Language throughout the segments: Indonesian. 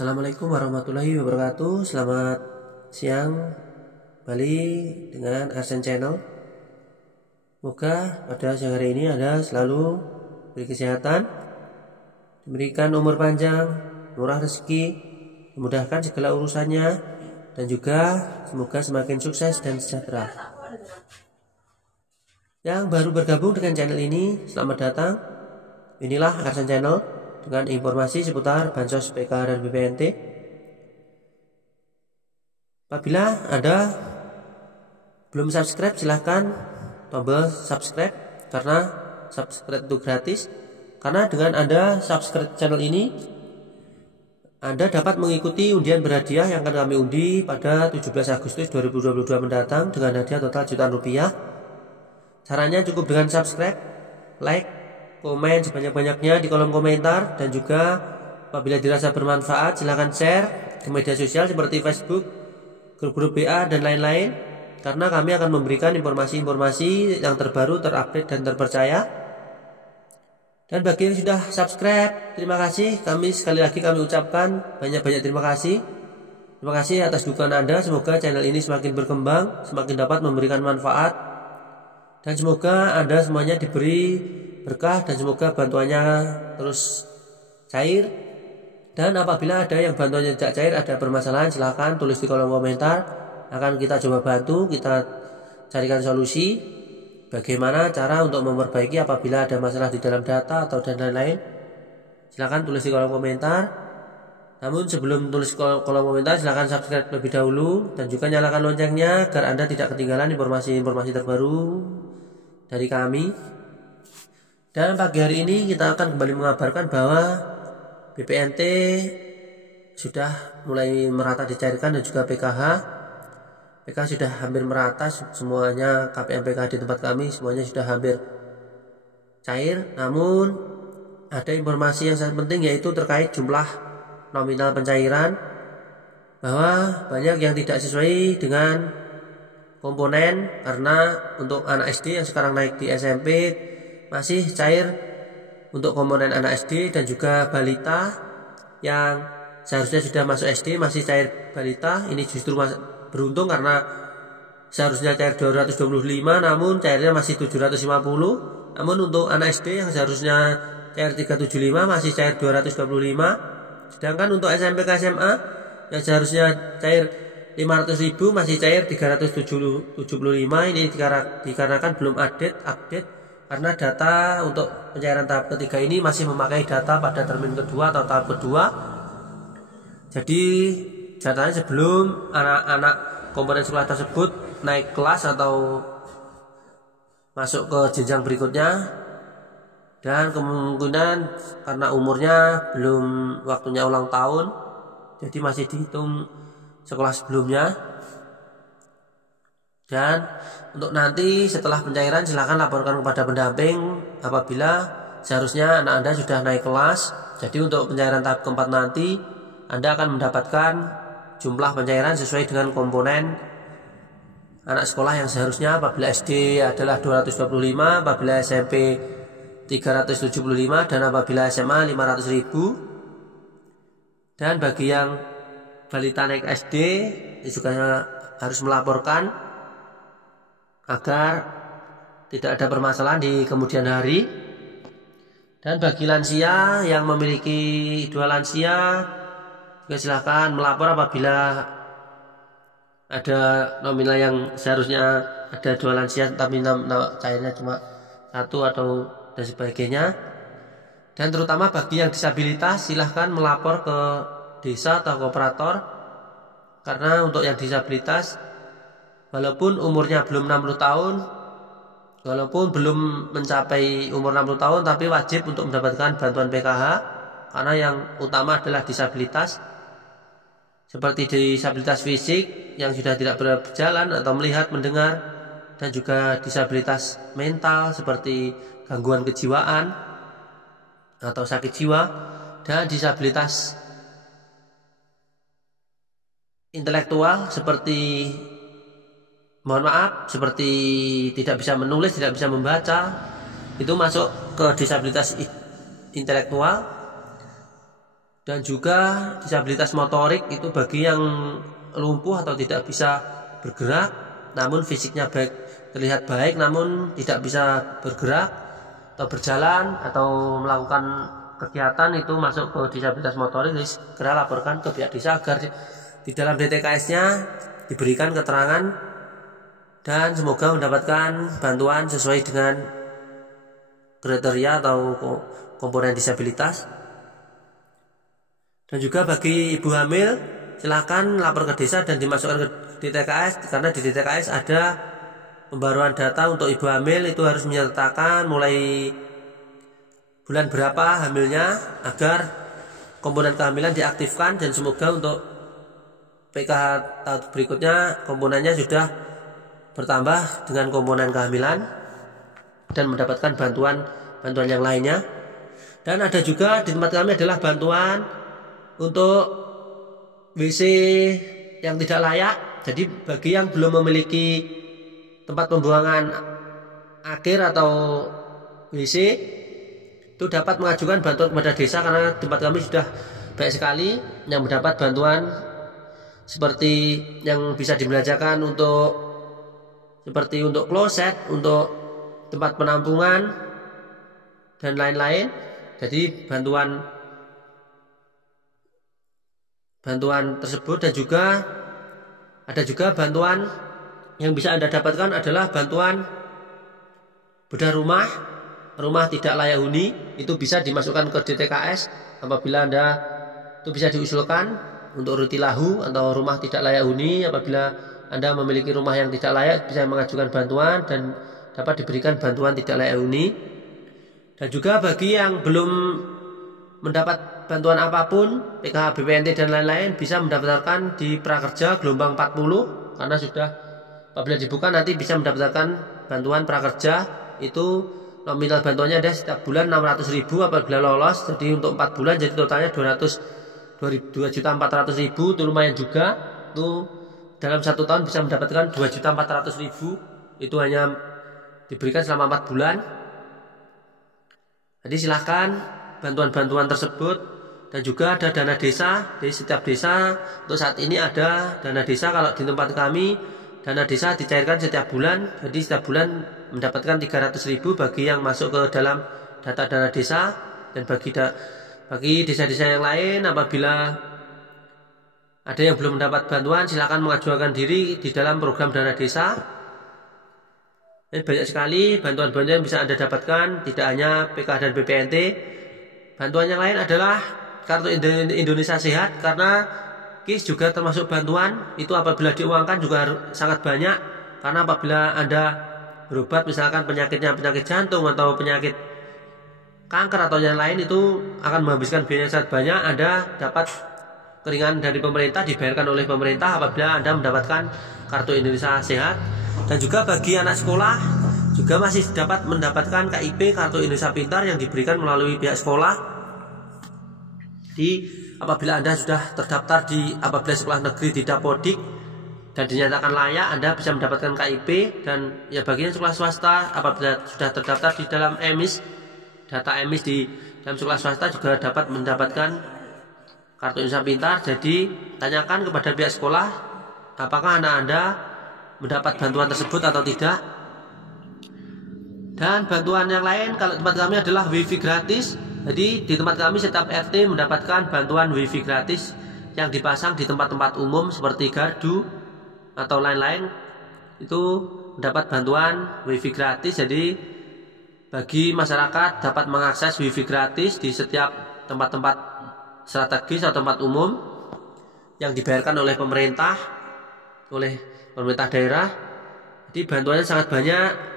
Assalamualaikum warahmatullahi wabarakatuh. Selamat siang kembali dengan Arsen Channel. Semoga pada siang hari ini Anda selalu diberi kesehatan, diberikan umur panjang, murah rezeki, dimudahkan segala urusannya, dan juga semoga semakin sukses dan sejahtera. Yang baru bergabung dengan channel ini, selamat datang. Inilah Arsen Channel dengan informasi seputar Bansos PK dan BPNT. Apabila Anda belum subscribe, silahkan tombol subscribe, karena subscribe itu gratis. Karena dengan Anda subscribe channel ini, Anda dapat mengikuti undian berhadiah yang akan kami undi pada 17 Agustus 2022 mendatang dengan hadiah total jutaan rupiah. Caranya cukup dengan subscribe, like, komen sebanyak-banyaknya di kolom komentar, dan juga apabila dirasa bermanfaat silahkan share ke media sosial seperti Facebook, grup-grup BA, dan lain-lain, karena kami akan memberikan informasi-informasi yang terbaru, terupdate, dan terpercaya. Dan bagi yang sudah subscribe, terima kasih. Sekali lagi kami ucapkan banyak-banyak terima kasih. Terima kasih atas dukungan Anda. Semoga channel ini semakin berkembang, semakin dapat memberikan manfaat, dan semoga Anda semuanya diberi berkah, dan semoga bantuannya terus cair. Dan apabila ada yang bantuannya tidak cair, ada permasalahan, silahkan tulis di kolom komentar. Akan kita coba bantu, kita carikan solusi bagaimana cara untuk memperbaiki apabila ada masalah di dalam data atau dan lain-lain. Silahkan tulis di kolom komentar. Namun sebelum tulis kolom komentar, silahkan subscribe lebih dahulu dan juga nyalakan loncengnya agar Anda tidak ketinggalan informasi-informasi terbaru dari kami. Dan pagi hari ini kita akan kembali mengabarkan bahwa BPNT sudah mulai merata dicairkan, dan juga PKH sudah hampir merata semuanya. KPM PKH di tempat kami semuanya sudah hampir cair. Namun ada informasi yang sangat penting, yaitu terkait jumlah nominal pencairan, bahwa banyak yang tidak sesuai dengan komponen, karena untuk anak SD yang sekarang naik di SMP masih cair untuk komponen anak SD, dan juga balita yang seharusnya sudah masuk SD masih cair balita. Ini justru beruntung karena seharusnya cair 225 namun cairnya masih 750. Namun untuk anak SD yang seharusnya cair 375 masih cair 225. Sedangkan untuk SMP ke SMA yang seharusnya cair 500.000 masih cair 375. Ini dikarenakan belum update karena data untuk pencairan tahap ketiga ini masih memakai data pada termin kedua atau tahap kedua. Jadi datanya sebelum anak-anak komponen sekolah tersebut naik kelas atau masuk ke jenjang berikutnya, dan kemungkinan karena umurnya belum waktunya ulang tahun, jadi masih dihitung sekolah sebelumnya. Dan untuk nanti setelah pencairan silahkan laporkan kepada pendamping apabila seharusnya anak Anda sudah naik kelas. Jadi untuk pencairan tahap keempat nanti Anda akan mendapatkan jumlah pencairan sesuai dengan komponen anak sekolah yang seharusnya. Apabila SD adalah 225, apabila SMP 375, dan apabila SMA 500.000. Dan bagi yang balita naik SD juga harus melaporkan agar tidak ada permasalahan di kemudian hari. Dan bagi lansia yang memiliki dua lansia juga silahkan melapor apabila ada nominal yang seharusnya ada dua lansia tapi cairnya cuma satu atau dan sebagainya. Dan terutama bagi yang disabilitas silahkan melapor ke desa atau kooperator, karena untuk yang disabilitas walaupun umurnya belum 60 tahun, walaupun belum mencapai umur 60 tahun, tapi wajib untuk mendapatkan bantuan PKH, karena yang utama adalah disabilitas, seperti disabilitas fisik yang sudah tidak berjalan atau melihat, mendengar, dan juga disabilitas mental seperti gangguan kejiwaan atau sakit jiwa, dan disabilitas intelektual seperti tidak bisa menulis, tidak bisa membaca, itu masuk ke disabilitas intelektual. Dan juga disabilitas motorik itu bagi yang lumpuh atau tidak bisa bergerak, namun fisiknya baik, terlihat baik namun tidak bisa bergerak atau berjalan atau melakukan kegiatan, itu masuk ke disabilitas motorik. Jadi segera laporkan ke pihak desa agar di dalam DTKS-nya diberikan keterangan dan semoga mendapatkan bantuan sesuai dengan kriteria atau komponen disabilitas. Dan juga bagi ibu hamil, silakan lapor ke desa dan dimasukkan ke DTKS, karena di DTKS ada pembaruan data untuk ibu hamil. Itu harus menyertakan mulai bulan berapa hamilnya agar komponen kehamilan diaktifkan, dan semoga untuk PKH tahun berikutnya komponennya sudah bertambah dengan komponen kehamilan dan mendapatkan bantuan yang lainnya. Dan ada juga di tempat kami adalah bantuan untuk WC yang tidak layak. Jadi bagi yang belum memiliki tempat pembuangan akhir atau WC, itu dapat mengajukan bantuan kepada desa, karena tempat kami sudah banyak sekali yang mendapat bantuan seperti yang bisa dibelanjakan seperti untuk kloset, untuk tempat penampungan dan lain-lain. Jadi bantuan tersebut. Dan juga ada juga bantuan yang bisa Anda dapatkan adalah bantuan bedah rumah tidak layak huni. Itu bisa dimasukkan ke DTKS apabila Anda itu bisa diusulkan untuk rutilahu atau rumah tidak layak huni. Apabila Anda memiliki rumah yang tidak layak, bisa mengajukan bantuan dan dapat diberikan bantuan tidak layak huni. Dan juga bagi yang belum mendapat bantuan apapun, PKH, BPNT dan lain-lain, bisa mendaftarkan di Prakerja gelombang 40, karena sudah apabila dibuka nanti bisa mendaftarkan bantuan Prakerja. Itu nominal bantuannya ada setiap bulan 600.000 apabila lolos. Jadi untuk 4 bulan jadi totalnya 2.400.000. Itu lumayan juga. Itu dalam 1 tahun bisa mendapatkan 2.400.000. Itu hanya diberikan selama 4 bulan. Jadi silahkan bantuan-bantuan tersebut. Dan juga ada dana desa. Di setiap desa untuk saat ini ada dana desa. Kalau di tempat kami dana desa dicairkan setiap bulan. Jadi setiap bulan mendapatkan 300.000 bagi yang masuk ke dalam data dana desa. Dan bagi desa-desa yang lain, apabila ada yang belum mendapat bantuan, silakan mengajukan diri di dalam program dana desa. Dan banyak sekali bantuan-bantuan yang bisa Anda dapatkan, tidak hanya PKH dan BPNT. Bantuan yang lain adalah Kartu Indonesia Sehat, karena KIS juga termasuk bantuan. Itu apabila diuangkan juga sangat banyak, karena apabila Anda berobat misalkan penyakitnya penyakit jantung atau penyakit kanker atau yang lain, itu akan menghabiskan biaya yang sangat banyak. Anda dapat keringanan dari pemerintah, dibayarkan oleh pemerintah apabila Anda mendapatkan Kartu Indonesia Sehat. Dan juga bagi anak sekolah juga masih dapat mendapatkan KIP, Kartu Indonesia Pintar, yang diberikan melalui pihak sekolah. Jadi apabila Anda sudah terdaftar apabila sekolah negeri di Dapodik dan dinyatakan layak, Anda bisa mendapatkan KIP. Dan ya bagi sekolah swasta, apabila sudah terdaftar di dalam EMIS, data EMIS di dalam sekolah swasta juga dapat mendapatkan Kartu Indonesia Pintar. Jadi tanyakan kepada pihak sekolah apakah anak Anda mendapat bantuan tersebut atau tidak. Dan bantuan yang lain kalau tempat kami adalah wifi gratis. Jadi di tempat kami setiap RT mendapatkan bantuan wifi gratis yang dipasang di tempat-tempat umum seperti gardu atau lain-lain. Itu mendapat bantuan wifi gratis. Jadi bagi masyarakat dapat mengakses wifi gratis di setiap tempat-tempat strategis atau tempat umum yang dibayarkan oleh pemerintah daerah. Jadi bantuannya sangat banyak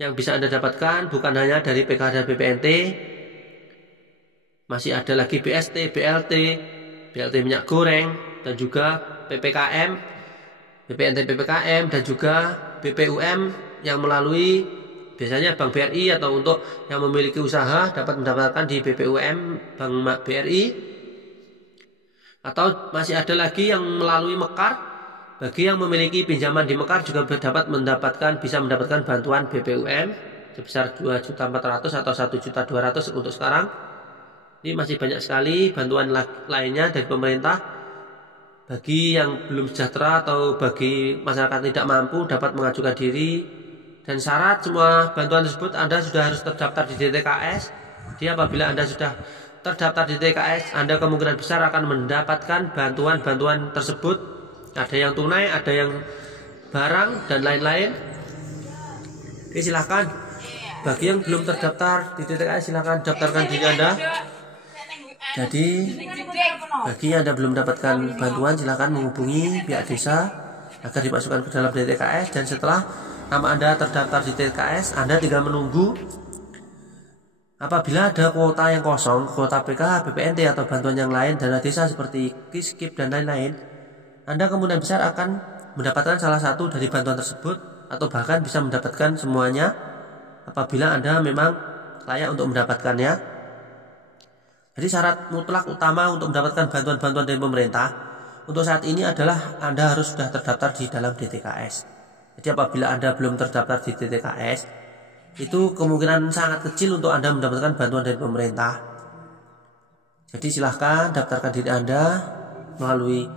yang bisa Anda dapatkan, bukan hanya dari PKH dan BPNT. Masih ada lagi BST, BLT minyak goreng, dan juga PPKM, BPNT PPKM, dan juga BPUM yang melalui biasanya Bank BRI, atau untuk yang memiliki usaha dapat mendapatkan di BPUM Bank BRI. Atau masih ada lagi yang melalui Mekar. Bagi yang memiliki pinjaman di Mekar juga bisa mendapatkan bantuan BPUM sebesar 2.400.000 atau 1.200.000 untuk sekarang. Ini masih banyak sekali bantuan lainnya dari pemerintah bagi yang belum sejahtera atau bagi masyarakat tidak mampu dapat mengajukan diri, dan syarat semua bantuan tersebut Anda sudah harus terdaftar di DTKS. Jadi apabila Anda sudah terdaftar di DTKS, Anda kemungkinan besar akan mendapatkan bantuan-bantuan tersebut. Ada yang tunai, ada yang barang, dan lain-lain. Oke, silahkan bagi yang belum terdaftar di DTKS, silahkan daftarkan diri Anda. Jadi bagi yang Anda belum mendapatkan bantuan, silahkan menghubungi pihak desa agar dimasukkan ke dalam DTKS, dan setelah nama Anda terdaftar di DTKS, Anda tinggal menunggu. Apabila ada kuota yang kosong, kuota PKH, BPNT atau bantuan yang lain dana desa seperti KIS, KIP dan lain-lain, Anda kemungkinan besar akan mendapatkan salah satu dari bantuan tersebut, atau bahkan bisa mendapatkan semuanya apabila Anda memang layak untuk mendapatkannya. Jadi syarat mutlak utama untuk mendapatkan bantuan-bantuan dari pemerintah untuk saat ini adalah Anda harus sudah terdaftar di dalam DTKS. Jadi apabila Anda belum terdaftar di DTKS, itu kemungkinan sangat kecil untuk Anda mendapatkan bantuan dari pemerintah. Jadi silahkan daftarkan diri Anda melalui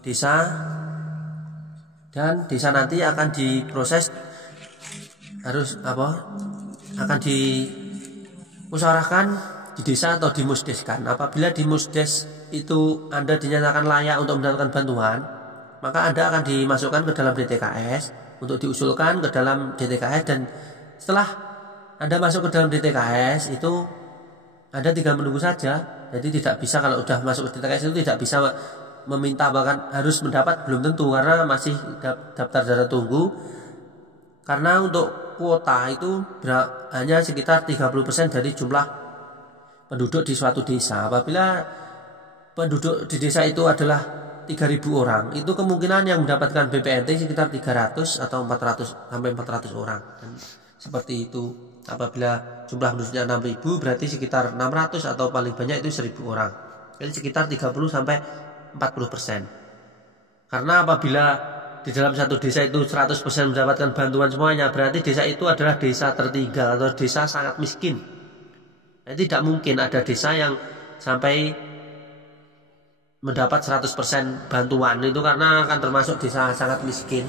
desa, dan desa nanti akan diproses, akan dimusyawarahkan di desa atau dimusdeskan. Apabila di musdes itu Anda dinyatakan layak untuk mendapatkan bantuan, maka Anda akan dimasukkan ke dalam DTKS untuk diusulkan ke dalam DTKS, dan setelah Anda masuk ke dalam DTKS itu Anda tinggal menunggu saja. Jadi tidak bisa, kalau sudah masuk ke DTKS itu tidak bisa meminta bahkan harus mendapat, belum tentu, karena masih daftar daftar tunggu. Karena untuk kuota itu hanya sekitar 30% dari jumlah penduduk di suatu desa. Apabila penduduk di desa itu adalah 3.000 orang, itu kemungkinan yang mendapatkan BPNT sekitar 300 atau 400 sampai 400 orang. Dan seperti itu. Apabila jumlah penduduknya 6.000, berarti sekitar 600 atau paling banyak itu 1.000 orang. Jadi sekitar 30 sampai 40%. Karena apabila di dalam satu desa itu 100% mendapatkan bantuan semuanya, berarti desa itu adalah desa tertinggal atau desa sangat miskin. Tidak mungkin ada desa yang sampai mendapat 100% bantuan itu, karena akan termasuk desa sangat miskin.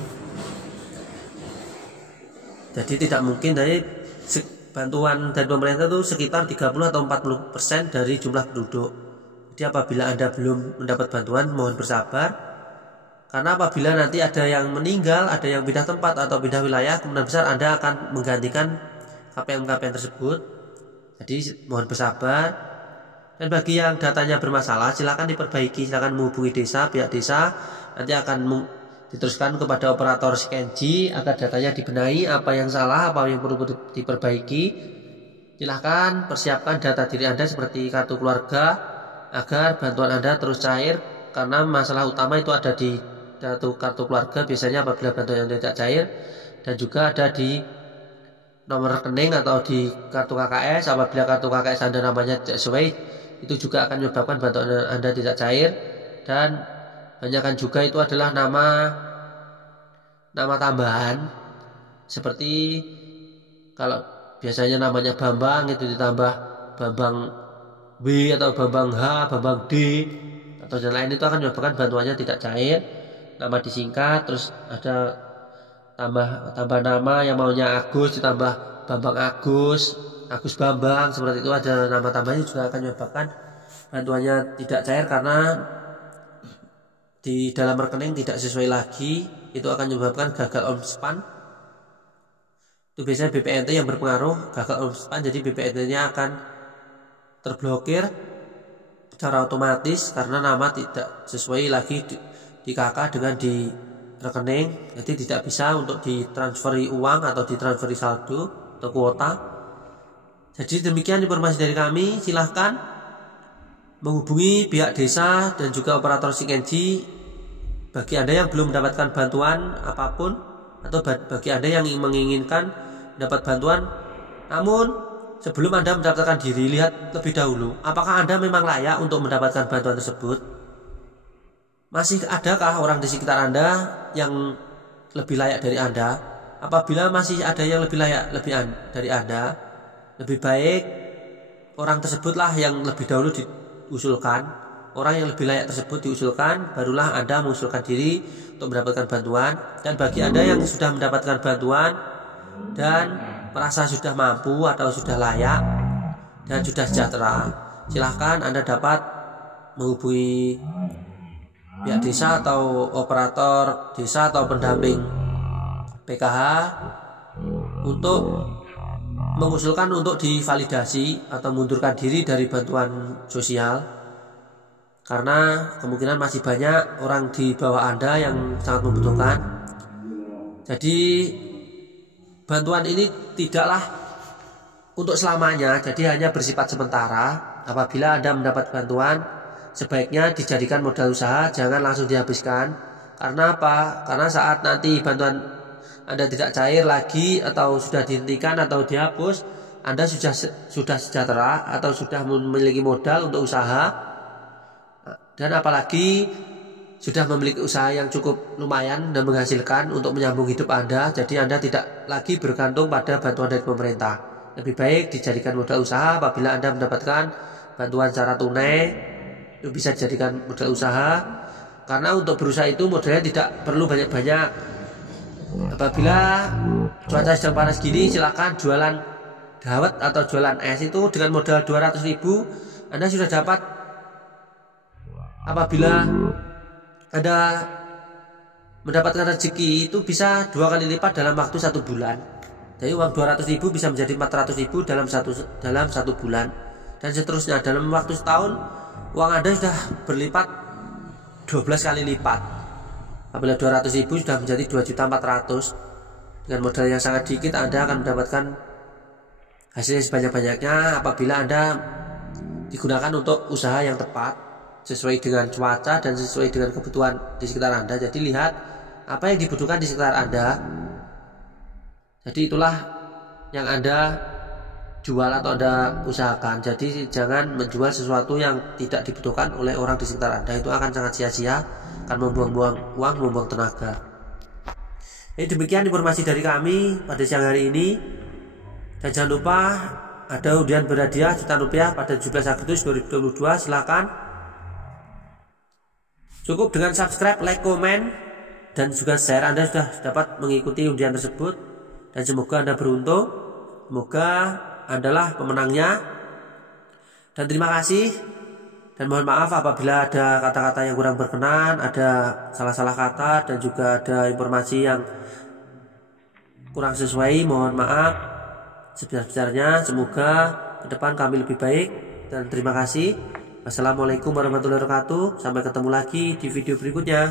Jadi tidak mungkin. Dari bantuan dari pemerintah itu sekitar 30 atau 40% dari jumlah penduduk. Jadi apabila Anda belum mendapat bantuan, mohon bersabar. Karena apabila nanti ada yang meninggal, ada yang pindah tempat atau pindah wilayah, kemungkinan besar Anda akan menggantikan KPM-KPM tersebut. Jadi mohon bersabar. Dan bagi yang datanya bermasalah, silakan diperbaiki, silakan menghubungi desa, pihak desa nanti akan diteruskan kepada operator SCANG agar datanya dibenahi, apa yang salah, apa yang perlu diperbaiki. Silahkan persiapkan data diri Anda seperti kartu keluarga agar bantuan Anda terus cair, karena masalah utama itu ada di kartu keluarga biasanya apabila bantuan yang tidak cair, dan juga ada di nomor rekening atau di kartu KKS. Apabila kartu KKS Anda namanya tidak sesuai, itu juga akan menyebabkan bantuan Anda tidak cair. Dan banyakkan juga itu adalah nama tambahan, seperti kalau biasanya namanya Bambang itu ditambah Bambang B atau Bambang H, Bambang D atau yang lain, itu akan menyebabkan bantuannya tidak cair. Nama disingkat, terus ada tambah nama yang maunya Agus ditambah Bambang Agus Bambang, seperti itu. Ada nama tambahnya juga akan menyebabkan bantuannya tidak cair karena di dalam rekening tidak sesuai lagi. Itu akan menyebabkan gagal omspan. Itu biasanya BPNT yang berpengaruh, gagal omspan. Jadi BPNT-nya akan terblokir secara otomatis karena nama tidak sesuai lagi di KK dengan di rekening. Jadi tidak bisa untuk ditransferi uang atau ditransferi saldo atau kuota. Jadi demikian informasi dari kami. Silahkan menghubungi pihak desa dan juga operator SCANG bagi Anda yang belum mendapatkan bantuan apapun, atau bagi Anda yang menginginkan mendapat bantuan. Namun sebelum Anda mendaftarkan diri, lihat lebih dahulu apakah Anda memang layak untuk mendapatkan bantuan tersebut. Masih adakah orang di sekitar Anda yang lebih layak dari Anda? Apabila masih ada yang lebih layak dari Anda, lebih baik orang tersebutlah yang lebih dahulu diusulkan, orang yang lebih layak tersebut diusulkan, barulah Anda mengusulkan diri untuk mendapatkan bantuan. Dan bagi Anda yang sudah mendapatkan bantuan dan merasa sudah mampu atau sudah layak dan sudah sejahtera, silahkan Anda dapat menghubungi pihak desa atau operator desa atau pendamping PKH untuk mengusulkan untuk divalidasi atau mundurkan diri dari bantuan sosial, karena kemungkinan masih banyak orang di bawah Anda yang sangat membutuhkan. Jadi bantuan ini tidaklah untuk selamanya, jadi hanya bersifat sementara. Apabila Anda mendapat bantuan, sebaiknya dijadikan modal usaha, jangan langsung dihabiskan. Karena apa? Karena saat nanti bantuan Anda tidak cair lagi atau sudah dihentikan atau dihapus, Anda sudah sejahtera atau sudah memiliki modal untuk usaha, dan apalagi sudah memiliki usaha yang cukup lumayan dan menghasilkan untuk menyambung hidup Anda. Jadi Anda tidak lagi bergantung pada bantuan dari pemerintah. Lebih baik dijadikan modal usaha. Apabila Anda mendapatkan bantuan secara tunai, itu bisa dijadikan modal usaha, karena untuk berusaha itu modalnya tidak perlu banyak-banyak. Apabila cuaca sedang panas gini, silakan jualan dawet atau jualan es. Itu dengan modal 200.000 Anda sudah dapat. Apabila Anda mendapatkan rezeki itu bisa 2 kali lipat dalam waktu 1 bulan. Jadi uang 200.000 bisa menjadi 400.000 dalam satu bulan, dan seterusnya. Dalam waktu setahun uang Anda sudah berlipat 12 kali lipat. Apabila 200.000 sudah menjadi 2.400.000. Dengan modal yang sangat dikit Anda akan mendapatkan hasilnya sebanyak-banyaknya apabila Anda digunakan untuk usaha yang tepat, sesuai dengan cuaca dan sesuai dengan kebutuhan di sekitar Anda. Jadi lihat apa yang dibutuhkan di sekitar Anda. Jadi itulah yang Anda jual atau Anda usahakan. Jadi jangan menjual sesuatu yang tidak dibutuhkan oleh orang di sekitar Anda. Itu akan sangat sia-sia, akan membuang-buang uang, membuang tenaga. Jadi demikian informasi dari kami pada siang hari ini. Dan jangan lupa ada undian berhadiah Rp1 pada 17 Agustus 2022. Silakan. Cukup dengan subscribe, like, komen, dan juga share, Anda sudah dapat mengikuti undian tersebut. Dan semoga Anda beruntung. Semoga Andalah pemenangnya. Dan terima kasih. Dan mohon maaf apabila ada kata-kata yang kurang berkenan, ada salah-salah kata, dan juga ada informasi yang kurang sesuai. Mohon maaf sebesar-besarnya. Semoga ke depan kami lebih baik. Dan terima kasih. Wassalamualaikum warahmatullahi wabarakatuh. Sampai ketemu lagi di video berikutnya.